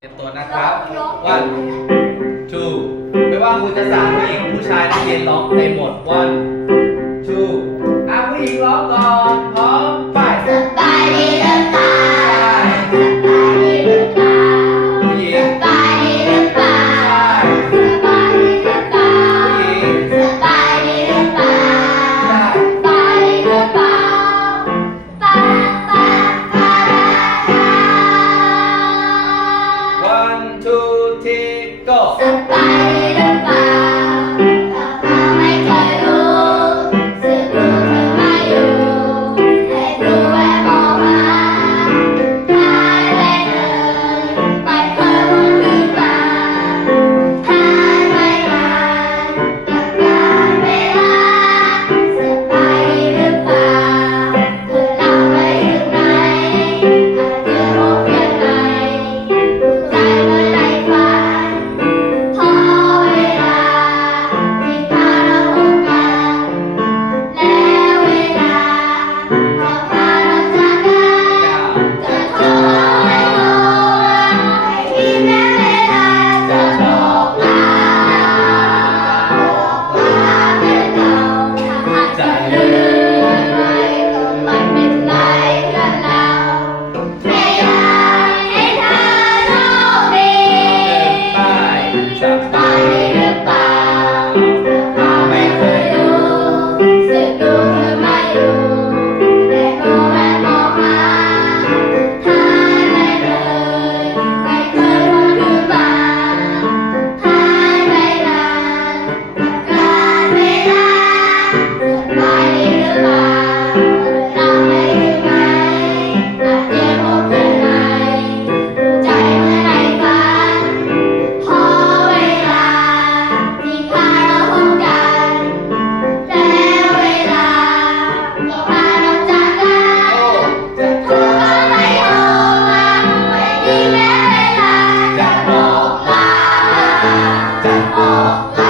เตรียมตัวนะครับone two ไม่ว่าคุณจะสั่งผู้หญิงผู้ชายนักเรียนร้องในหมดone two ผู้หญิงร้องก่อนพร้อมไปสบายดีหรือเปล่าสบายดีหรือเปล่าผู้หญิงสบายดีหรือเปล่าสบายดีหรือเปล่าผู้หญิงสบายดีหรือเปล่าสบายดีหรือเปล่าปาปาปา one two three go สบายดีหรือเปล่าถ้าเราไม่เคยรู้สึกรู้เธอไม่อยู่ให้รู้แวะมองมาหายไปเลยไม่เคยวนคืนมาหายไปนานกับการเวลาสบายดีหรือเปล่าเมื่อเราไปถึงไหนอาจจะพบเรื่องใหม่รู้ใจเมื่อใดฝัน พอเวลาที่พาเราพบกันแล้วเวลาก็พาเราจากกันจะโทรให้รู้ว่าให้ที่แม้เวลาจะบอกลาเพื่อนเราถ้าจะลืมไว้ก็ไม่เป็นไรเพื่อนเราแค่อยากให้เธอโชคดี ไปส สบายดีหรือเปล่าถ้าไม่เคยรู้สึกรู้เธอไม่อยู่แต่ก็แวะมองหาหายไปเลยไม่เคยวนคืนมาหายไปนานกับการเวลาสบายดีหรือเปล่าเราไม่ถึงไหนอาจจะพบเพื่อนใหม่รู้ใจเมื่อใดฝัน พอเวลาที่พาเราพบกันแล้วเวลาก็พาเราจากกันจะโทรก็ไม่โทรมาไม่มีแม้เวลาจะบอกลาจะบอกลา